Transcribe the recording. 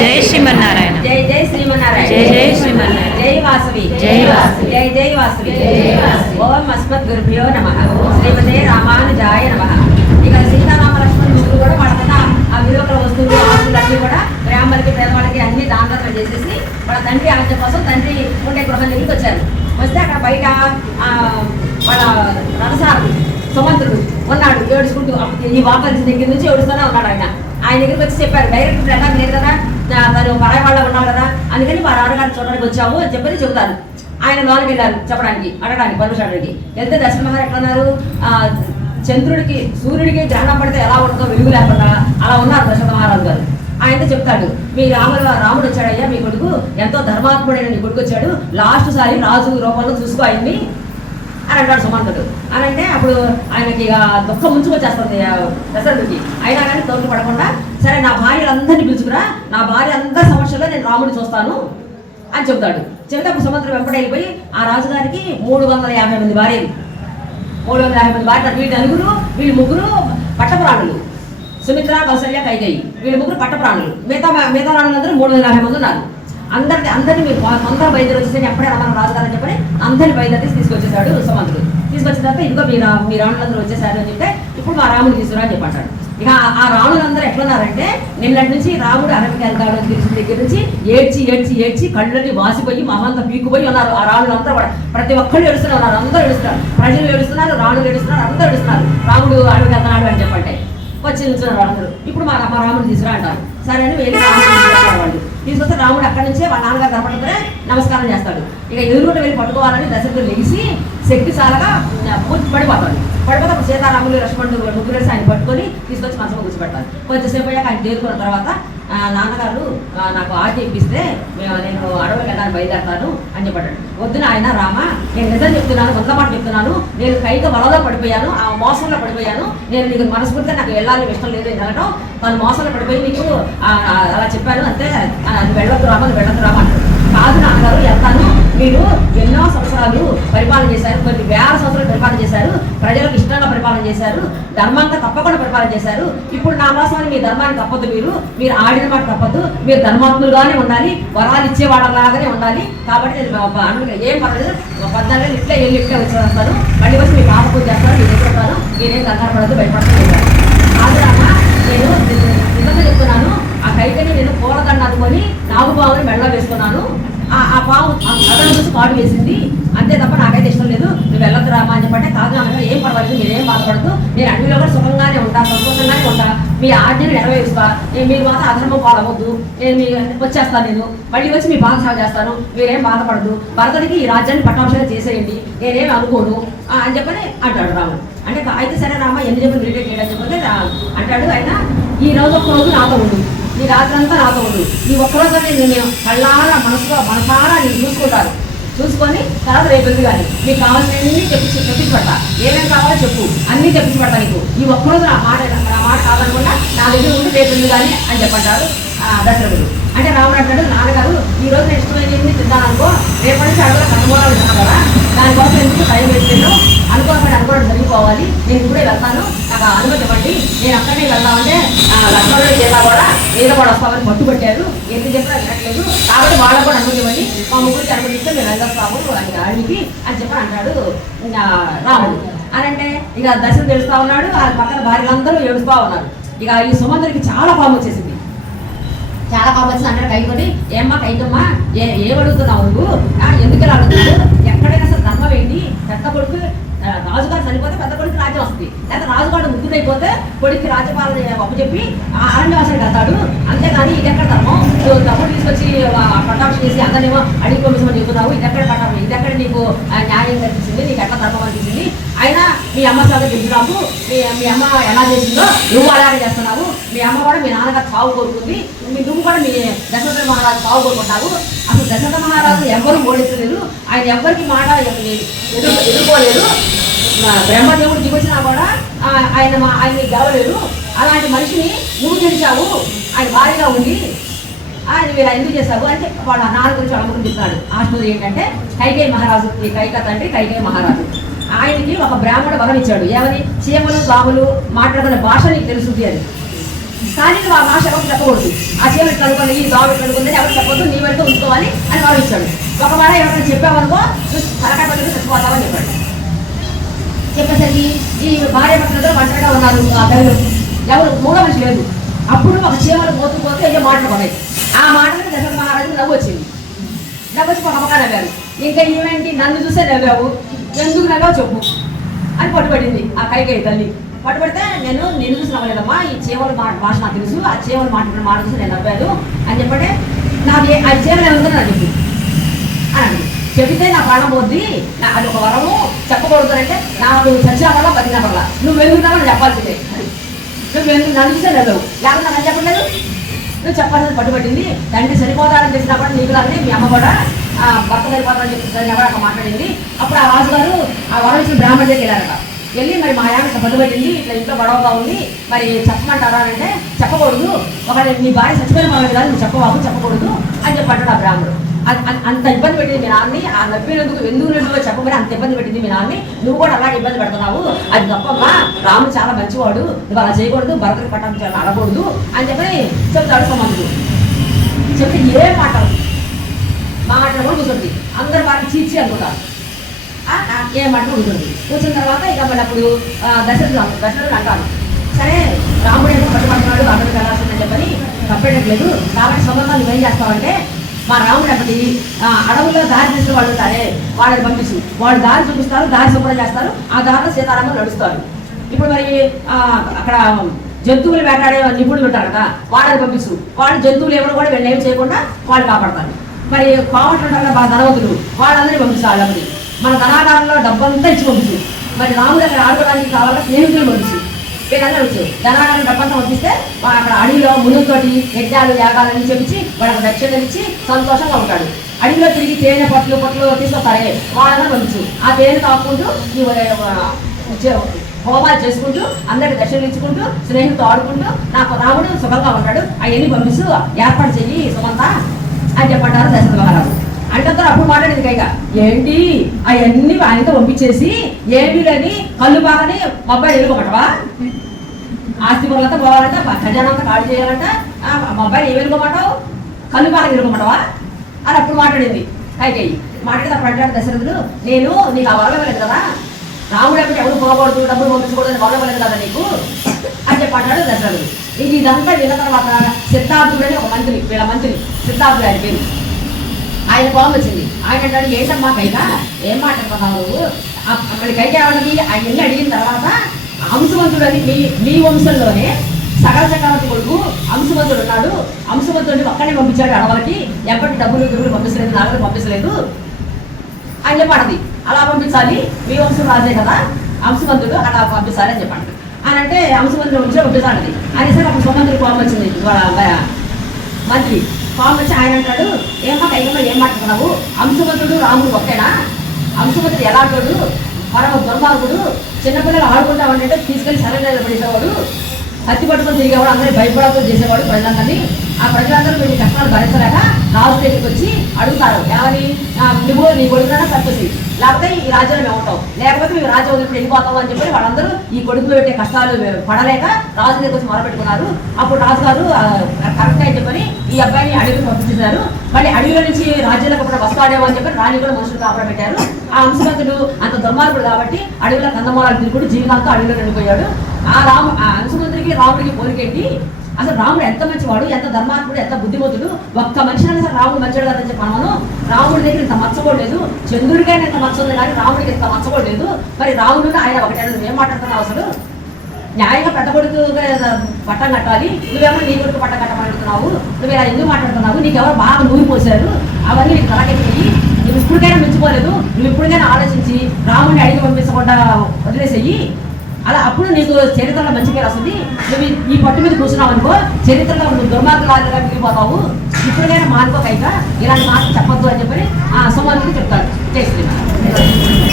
జై శ్రీమన్నారాయణ. జై జై శ్రీమన్నారాయణ. జై జై శ్రీమన్నారాయణ. జై వాసవి. జై వాసవి. జై జై వాసవి. ఓం అస్మద్ గురుభ్యో నమః. శ్రీమతే రామానుజాయ నమః. ఇక సీతారామ లక్ష్మణ ముగ్గురు కూడా వాళ్ళ ఆ విలువల వస్తువులు ఆస్తులన్నీ కూడా బ్రాహ్మణులకి పేదవాళ్ళకి అన్ని దానదత్నం చేసేసి వాళ్ళ తండ్రి ఆజ్ఞ కోసం తండ్రి ఉండే గృహం దగ్గరికి వచ్చారు. వస్తే అక్కడ బయట వాళ్ళ రథసారథి సుమంత్రుడు ఉన్నాడు ఏడుచుకుంటూ. ఈ వార్త దగ్గర నుంచి ఏడుస్తూనే ఉన్నాడు. ఆయన దగ్గరికి వచ్చి చెప్పారు, డైరెక్ట్ వెళ్ళాలి లేదు కదా, తను పరాయి వాళ్ళ ఉన్నాడు కదా, అందుకని మా నాన్నగారు చూడడానికి వచ్చాము అని చెప్పని చెబుతారు. ఆయన లోనికి వెళ్ళారు చెప్పడానికి, అడగడానికి, పర్మిషన్కి వెళ్తే దశరథ మహారాజు ఎట్లా ఉన్నారు, చంద్రుడికి సూర్యుడికి గ్రహణం పడితే ఎలా ఉంటుందో వెలుగు లేకుండా అలా ఉన్నారు దశరథ మహారాజు గారు. ఆయనతో చెప్తాడు, మీ రాముడు వచ్చాడయ్యా, మీ కొడుకు ఎంతో ధర్మాత్ముడైన నీ కొడుకు వచ్చాడు, లాస్ట్ సారి రాజు రూపంలో చూసుకో ఆయన్ని అని అంటాడు సుమంతుడు. అని అంటే అప్పుడు ఆయనకి ఇక దుఃఖం ముంచుకొచ్చేస్తుంది దశరథుడికి. అయినా కానీ తోడు పడకుండా, సరే నా భార్యలందరినీ పిలుచుకురా, నా భార్య అందరి సమస్యల్లో నేను రాముడిని చూస్తాను అని చెప్తాడు. చెబితే అప్పుడు సుమంతుడు వెంపటి వెళ్ళిపోయి ఆ రాజుగారికి 350 మంది భార్యలు, 350 మంది భార్య. వీళ్ళు నలుగురు, వీళ్ళు ముగ్గురు పట్టపురాణులు, సుమిత్ర, కౌసల్య, కైకేయి, వీళ్ళు ముగ్గురు పట్టపురాణులు. మిగతా రాణులందరూ 350 మంది ఉన్నారు. అందరినీ మీరు తొందరగా బయలుదేరి వచ్చేసి ఎప్పుడే రమ్మన్న రాజుగారని చెప్పని అందరినీ బయలుదేరి తీసుకొచ్చేసాడు సుమంతుడు. తీసుకొచ్చిన తర్వాత ఇదిగో మీ రాణులందరూ వచ్చేసారు అని చెప్తే ఇప్పుడు మా రాముడు తీసుకురా అని చెప్పంటాడు. ఇక ఆ రాణులందరూ ఎట్లున్నారంటే నిన్నటి నుంచి రాముడు అడవికి వెళ్తాడు అని తెలిసిన దగ్గర నుంచి ఏడ్చి కళ్ళని వాసిపోయి మహంతా పీక్కుపోయి ఉన్నారు. ఆ రాణులంతా కూడా ప్రతి ఒక్కళ్ళు ఏడుస్తూనే ఉన్నారు. అందరూ ఏడుస్తున్నారు, ప్రజలు ఏడుస్తున్నారు, రాణులు ఏడుస్తున్నారు, అందరూ ఏడుస్తున్నారు. రాముడు అడవికి వెళ్తున్నాడు అని చెప్పంటే వచ్చి నిల్చున్నారు అందరూ. ఇప్పుడు మా రాముడు తీసుకురా అంటారు. సరే అని వెళ్ళి రాముడు వాళ్ళు తీసుకొస్తే రాముడు అక్కడి నుంచే వాళ్ళ నాన్నగారు కనపడితే నమస్కారం చేస్తాడు. ఇక ఎదురుకుంటూ వెళ్ళి పట్టుకోవాలని దశరథుడు లెగిసి శక్తిశాలగా పడిపోతాడు. పడిపోతే అప్పుడు సీతారాములు లక్ష్మణుడు ముగ్గురు ఆయన పట్టుకొని తీసుకొచ్చి మంచంలో కూర్చోబెడతారు. కొంచెంసేపు అయ్యాక ఆయన తేరుకున్న తర్వాత నాన్నగారు నాకు ఆజ్ఞ ఇప్పిస్తే నేను అడవికి వెళ్ళడానికి బయలుదేరతాను అని చెప్పాడు. వద్దున ఆయన రామ, నేను నిజం చెప్తున్నాను, వంద మాట చెప్తున్నాను, నేను కైక వలలో పడిపోయాను, ఆ మోసంలో పడిపోయాను, నేను నీకు మనస్ఫూర్తిగా నాకు వెళ్ళాలని ఇష్టం లేదు వెళ్ళడం, తను మోసంలో పడిపోయి నీకు అలా చెప్పాను అంతే, అది వెళ్ళొద్దు రామ అంటాడు. కాదు నాన్నగారు వెళ్తాను, మీరు ఎన్నో సంవత్సరాలు పరిపాలన చేశారు, కొన్ని వేల సంవత్సరాలు పరిపాలన చేశారు, ప్రజలకు ఇష్టంగా పరిపాలన చేశారు, ధర్మంగా తప్పకుండా పరిపాలన చేశారు. ఇప్పుడు నా మోసమని మీ ధర్మాన్ని తప్పదు, మీరు ఆడిన మాట తప్పదు, మీరు ధర్మాత్ములుగానే ఉండాలి, వరాలు ఇచ్చే వాళ్ళలాగానే ఉండాలి. కాబట్టి నేను ఏం పర్లేదు, 14 ఇట్లే వచ్చేస్తాను, మళ్ళీ వచ్చి మీ పాప పూజ చేస్తాను, మీరు ఎదుగుతాను, మీరేం కంగారు పడద్దు, భయపడతాను. కాదు రామా, నేను నిజంగా చెప్తున్నాను, ఆ కైకని నేను పూలదండ అనుకొని నాగుపావుని మెళ్ళ వేసుకున్నాను, ఆ పాము కథను చూసి పాడు వేసింది అంతే తప్ప నాకైతే ఇష్టం లేదు, నువ్వు వెళ్ళొద్దు రామా అని చెప్పంటే, కాదు అనగా ఏం పర్వాలేదు, మీరేం బాధపడదు, నేను అడవిలో కూడా సుఖంగానే ఉంటా, సంతోషంగానే ఉంటా, మీ ఆజ్ఞని నెరవేరుస్తా, మీరు మాత్రం అధర్మం పాలవద్దు, నేను వచ్చేస్తాను, నేను మళ్ళీ వచ్చి మీ బాధ సేవ చేస్తాను, మీరేం బాధపడదు, భరతుడికి ఈ రాజ్యాన్ని పట్టాభిషేకం చేసేయండి, నేనేమి అనుకోను అని చెప్పని అంటాడు రాముడు. అంటే అయితే సరే రామ ఎన్ని చెప్పి రిలేట్ చేయడం చెప్పితే అంటాడు ఆయన, ఈ రోజు ఒక్కరోజు నాతో ఉండు, నీ రాత్రంతా నాతో ఉండు, ఈ ఒక్కరోజు నేను కళ్ళారా మనసారా నేను చూసుకొని తర్వాత రేపు వెళ్తూ కానీ మీకు కావాల్సినవన్నీ చెప్పించి పెడతా, ఏమేమి కావాలో చెప్పు, అన్నీ చెప్పించి పెడతా నీకు, ఈ ఒక్కరోజు నా మాట కాదనకుండా నా దగ్గర ఉండి రేపు వెళ్తూ కానీ అని చెప్పంటారు దశరథుడు. అంటే రాముడు అంటాడు, నాన్నగారు ఈ రోజు నేను ఇష్టమైనవి తింటాను అనుకో, రేపటి నుంచి అడవుల కనుమూలాలు తిన్నాను కదా, దానికోసం ఎందుకు టైం వేస్తున్నాను, అనుకోవడం జరిగిపోవాలి, నేను ఇప్పుడే వెళ్తాను, నాకు అనుమతి ఇవ్వండి, నేను అక్కడికి వెళ్తామంటే లక్ష్మణుడి జిల్లా కూడా మీద కూడా వస్తామని పట్టుబట్టారు, ఎందుకు చెప్పినా వినట్లేదు, కాబట్టి వాళ్ళకు కూడా అనుమతి ఇవ్వండి, మా ముగ్గురికి అనుమతి ఇస్తే మేము వెళ్ళొస్తాము అని అడిగి అని చెప్పని అంటాడు రాముడు. అని అంటే ఇక దశరథుడు తెలుస్తా ఉన్నాడు, ఆ పక్కన భార్యలందరూ ఏడుస్తూ ఉన్నారు. ఇక ఈ సుమంతుడికి చాలా కోపం వచ్చేసింది. చాలా కోపం వచ్చింది. అంటాడు కైకోటి, ఏమ్మా కైకమ్మా ఏం అడుగుతున్నావు నువ్వు, ఎందుకు ఇలా అడుగుతున్నావు, ఎక్కడైనా అసలు ధర్మం ఏంటి, పెద్ద కొడుకు రాజుగారు చనిపోతే పెద్ద కొడుకు రాజ్యం వస్తుంది, లేదా రాజుగారు ముగ్గురైపోతే కొడుకు రాజ్యపాలన అప్పచెప్పి అరణ్యవాసానికి వెళ్తాడు, అంతేగాని ఇది ఎక్కడ ధర్మం, నువ్వు తమ్ముడు తీసుకొచ్చి పట్టాభిషేకం చేసి అందరినేమో అడిగి పంపించమని చెప్తున్నావు, ఇది ఎక్కడ పట్టాభిషేకం, ఇది ఎక్కడ నీకు న్యాయం కనిపించింది, నీకు ఎట్లా ధర్మం అనిపించింది, అయినా మీ అమ్మ సాగ తెలుసురాము, మీ అమ్మ ఎలా చేసిందో నువ్వు అలాగే చేస్తున్నావు, మీ అమ్మ కూడా మీ నాన్నగారు చావు కోరుకుంది, నువ్వు కూడా మీ దశరథ మహారాజు చావు కోరుకుంటావు, అసలు దశరథ మహారాజు ఎవరు ఓడించలేరు, ఆయన ఎవరికి మాట ఎదుర్కోలేరు, బ్రహ్మదేవుడు దిగొచ్చినా కూడా ఆయన గెలవలేరు, అలాంటి మనిషిని నువ్వు గెలిచావు, ఆయన భారీగా ఉండి ఆయన మీరు ఎందుకు చేశావు అంటే వాళ్ళ నాన్న గురించి వాళ్ళ గురించి చెప్తాడు. ఆ స్టోరీ ఏంటంటే కైకేయి మహారాజు, కైక తండ్రి కైకేయి మహారాజు, ఆయనకి ఒక బ్రాహ్మణ వరం ఇచ్చాడు, ఏమని, చీమలు గాములు మాట్లాడుకునే భాష నీకు తెలుసుది అని. కానీ నువ్వు ఆ భాష ఎవరు చెప్పకూడదు. ఆ చీమ ఇట్లా అనుకుంది, ఈ దోమ ఇట్లా అనుకుందని ఎవరు చెప్పొద్దు, నీ వెళ్తూ ఉంచుకోవాలి అని వరం ఇచ్చాడు. ఒకవేళ ఎవరైనా చెప్పావనుకో నువ్వు తలకాయ పట్టుకుని చచ్చిపోతావని చెప్పాడు. చెప్పేసరికి ఈ భార్య భర్తలతో ఒంటరిగా ఉన్నారు ఆ గదిలో, ఎవరు మూడో మనిషి లేదు. అప్పుడు ఒక చీమలు పోతే ఏదో మాటలు పడాయి. ఆ మాటలకు దశరథ మహారాజు నవ్వు వచ్చింది. నవ్వు వచ్చి పక్కపక్క నవ్వారు. ఇంకా ఈవెంట్ నన్ను చూసే నవ్వావు, ఎందుకు నవ్వావు చెప్పు అని పట్టుబడింది ఆ కైకేయి తల్లి. పట్టుబడితే నేను చూసి నవ్వలేదమ్మా, ఈ చీమల భాష నాకు తెలుసు, ఆ చీమలు మాట్లాడిన మాట చూసి నేను నవ్వాను అని చెప్పంటే నాకు ఆ చీమలు ఏముందని నాకు చెప్పు అని చెబితే నా ప్రాణం పోద్ది, అది ఒక వరము చెప్పకూడదు అంటే నాకు చచ్చిన వల్ల బతికిన వల్ల నువ్వు వెలుగుతావని చెప్పాల్సిందే. నువ్వు నన్ను చూసే నవ్వు, లేకపోతే నాకు చెప్పలేదు. నువ్వు చెప్పాల్సింది పట్టుబట్టింది. తండ్రి చనిపోతారని చెప్పినప్పుడు నీకు లాగానే మీ అమ్మ కూడా భర్త చనిపోతారని చెప్పి ఎవరు అక్కడ మాట్లాడింది. అప్పుడు ఆ రాజుగారు ఆ వరం ఇచ్చిన బ్రాహ్మణ దగ్గరికి వెళ్ళారట. వెళ్ళి మరి మా ఆమె పట్టుబట్టింది, ఇట్లా ఇంట్లో గొడవగా ఉంది, మరి చెప్పమంటారా అంటే చెప్పకూడదు, ఒక నీ భార్య చచ్చిపోయిన పర్వాలేదు కదా, నువ్వు చెప్పకూడదు అని చెప్పంటాడు ఆ బ్రాహ్మణుడు. అంత ఇబ్బంది పెట్టింది మీ నాన్నని, ఆ నవ్వినందుకు ఎందుకు చెప్పమని అంత ఇబ్బంది పెట్టింది మీ నాన్నని, నువ్వు కూడా అలాగే ఇబ్బంది పెడుతున్నావు, అది తప్పమ్మా, రాముడు చాలా మంచివాడు, నువ్వు అలా చేయకూడదు, భరతుడి పట్టణం చాలా అడగకూడదు అని చెప్పి చెప్తాడు సంబంధుడు. చెప్తే ఏ మాటలు కూడా కూర్చుంది, అందరు వారికి చీచి అనుకుంటారు. ఏ మాటలు కూర్చుంది. కూర్చున్న తర్వాత ఇక మళ్ళీ అప్పుడు దశరథుడు అంటారు, సరే రాముడు ఏమో పట్టుబడుతున్నాడు, అక్కడికి వెళ్ళాల్సిందని చెప్పని తప్పేటట్లేదు, కాబట్టి సంబంధాలు నువ్వేం చేస్తావంటే మా రాముడు అప్పటి అడవుల్లో దారి తీసిన వాళ్ళు ఉంటారే వాళ్ళని పంపించు, వాళ్ళు దారి చూపిస్తారు, దారి శుభ్రం చేస్తారు, ఆ దారిలో సీతారాములు నడుస్తారు. ఇప్పుడు మరి అక్కడ జంతువులు వేటాడే నిపుణులు ఉంటారు కదా, వాళ్ళని పంపించు, వాళ్ళు జంతువులు ఎవరు కూడా వీళ్ళు ఏం చేయకుండా వాళ్ళు కాపాడతారు. మరి కావట్లు ఉంటారు కదా ధనవంతులు, వాళ్ళందరినీ పంపించు. వాళ్ళని మన ధనాగారంలో డబ్బంతా ఇచ్చి పంపించు. మరి రాముడు అక్కడ ఆడుకోవడానికి కావాలంటే స్నేహితులు పంపించు. వీళ్ళందరూ వచ్చు ధనాగారం డబ్బంతా పంపిస్తే అక్కడ అడవిలో మునుతోటి యజ్ఞాలు యాగాలని చెప్పించి వాళ్ళకి దక్షిణలు ఇచ్చి సంతోషంగా ఉంటాడు. అడవిలో తిరిగి తేనె పట్లు తీసుకొస్తారే వాళ్ళందరూ పంపించు. ఆ తేనె తాకుంటూ హోమాలు చేసుకుంటూ అందరికి దర్శనం ఇచ్చుకుంటూ స్నేహితులతో ఆడుకుంటూ నాకు రాముడు సుఖంగా ఉంటాడు, అవన్నీ పంపిస్తూ ఏర్పాటు చెయ్యి సుమంత అని చెప్పంటారు దశరథ మహారాజు. అంటే అప్పుడు మాట్లాడింది కైగా, ఏంటి అవన్నీ ఆయనతో పంపించేసి ఏమీ లేని కళ్ళు బాగానే మా అబ్బాయి ఎదుర్కోమంటవా, ఆస్తి పనులంతా పోవాలంటే ఖజానంతా ఖాళీ చేయాలంట, మా అబ్బాయి ఏమి ఎదుర్కోమంటావు, కళ్ళు బాగా ఎదుర్కోమంటావా అని అప్పుడు మాట్లాడింది కైకేయి. మాట్లాడితే అప్పుడు అంటాడు దశరథుడు, నేను నీకు ఆ వరం ఇవ్వలేదు కదా, రాముడు ఎప్పుడు ఎవరు పోకూడదు, డబ్బులు పంపించకూడదు అని వరం ఇవ్వలేదు కదా నీకు అని చెప్పి అంటాడు దశరథుడు. ఇదంతా విన్న తర్వాత సిద్ధార్థుడు అని ఒక మంత్రి, వీళ్ళ మంత్రి సిద్ధార్థుడు ఆయన పేరు, ఆయన కోపం వచ్చింది. ఆయన అంటాడు, ఏంటమ్మా కైగా ఏం మాట్లాడుతున్నావు, మళ్ళీ కైగా వాళ్ళకి ఆయన వెళ్ళి అడిగిన తర్వాత అంశవంతుడు అని మీ వంశంలోనే సకల చక్రవర్తి కొడుకు అంశవంతుడు ఉన్నాడు, అంశవంతుడిని ఒక్కడే పంపించాడు అడవులకి, ఎప్పటి డబ్బులు గిరువులు పంపించలేదు, నగలు పంపించలేదు అని చెప్పండి. అలా పంపించాలి, మీ వంశం రాజే కదా అంశవంతుడు, అలా పంపించాలి అని చెప్పండి అని అంటే అంశవంతుడు వంశం పంపించాలి అనేసరికి అప్పుడు సుమంతుడు కోపం వచ్చింది. మంత్రి కోపం వచ్చి ఆయన అంటాడు, ఏమా కైగమ్మ ఏం మాట్లాడుతున్నావు, అంశవంతుడు రాముడు ఒకేనా, అంశవంతుడు ఎలాంటోడు, పరమ దుర్మార్గుడు, చిన్నపిల్లలు ఆడుకుంటా ఉంటే తీసుకెళ్లి సరైన పడేసేవాడు, కత్తి పట్టుకొని తిరిగేవాడు, అందరినీ భయపడతో చేసేవాడు ప్రజలందరినీ. ఆ ప్రజలందరూ వీడి కష్టాలు భరించలేక రాజు దగ్గరికి వచ్చి అడుగుతారు, ఏమని, నువ్వు నీ కొడుకునైనా చంపేసి, లేకపోతే ఈ రాజ్యంలో మేము ఉంటాం, లేకపోతే మేము రాజ్యం వదిలిపెట్టి వెళ్ళిపోతాం అని చెప్పి వాళ్ళందరూ ఈ కొడుకులు పెట్టే కష్టాలు పడలేక రాజు దగ్గరికి వచ్చి మొరపెట్టుకున్నారు. అప్పుడు రాజుగారు కరెక్ట్ అని చెప్పని ఈ అబ్బాయిని అడవికి పంపించేశారు. మళ్ళీ అడవిలో నుంచి రాజ్యంలోకి అప్పుడు వస్తాడేమో అని చెప్పి రాణి కూడా మనుషులు కాపాడ పెట్టారు. ఆ అంశవంతుడు అంత దుర్మార్గుడు కాబట్టి అడవిలో కందమూలాలు తిరుగుడు జీవితాంతో అడవిలో నిండిపోయాడు. ఆ అంశవంతుడికి రాముడికి పోలికేంటి, అసలు రాముడు ఎంత మంచివాడు, ఎంత ధర్మాత్ముడు, ఎంత బుద్ధిమంతుడు, ఒక్క మనిషి అయినా సరే రాముడు మంచివాడు కదని చెప్పి మనము రాముడి దగ్గర ఇంత మచ్చకూడలేదు, చంద్రుడికైనా ఇంత మచ్చ ఉంది కానీ రాముడికి ఇంత మచ్చకూడలేదు. మరి రాముడు ఆయన ఒకటే, నువ్వేం మాట్లాడుతున్నావు, అసలు న్యాయంగా పెద్ద కొడుకు పట్టం కట్టాలి, నువ్వేమో నీ కొడుకు పట్టం కట్టమడుగుతున్నావు, నువ్వు ఇలా ఎందుకు మాట్లాడుతున్నావు, నీకెవరు బాగా నూరి పోసారు, అవన్నీ నీకు తలకెత్తి, నువ్వు ఇప్పటికైనా మెచ్చిపోలేదు, నువ్వు ఇప్పటికైనా ఆలోచించి రాముడిని అడిగి పంపించకుండా వదిలేసేయి, అలా అప్పుడు నీకు చరిత్రలో మంచి పేరు వస్తుంది. నువ్వు ఈ పట్టు మీద కూర్చున్నావు అనుకో, చరిత్రలో నువ్వు దుర్మార్గులాగా మిగిలిపోతావు, ఇప్పటికైనా మానుకోకైక ఇలాంటి మాటలు చెప్పొద్దు అని చెప్పని ఆ సమాధికి చెప్తాడు. చేస్తుంది.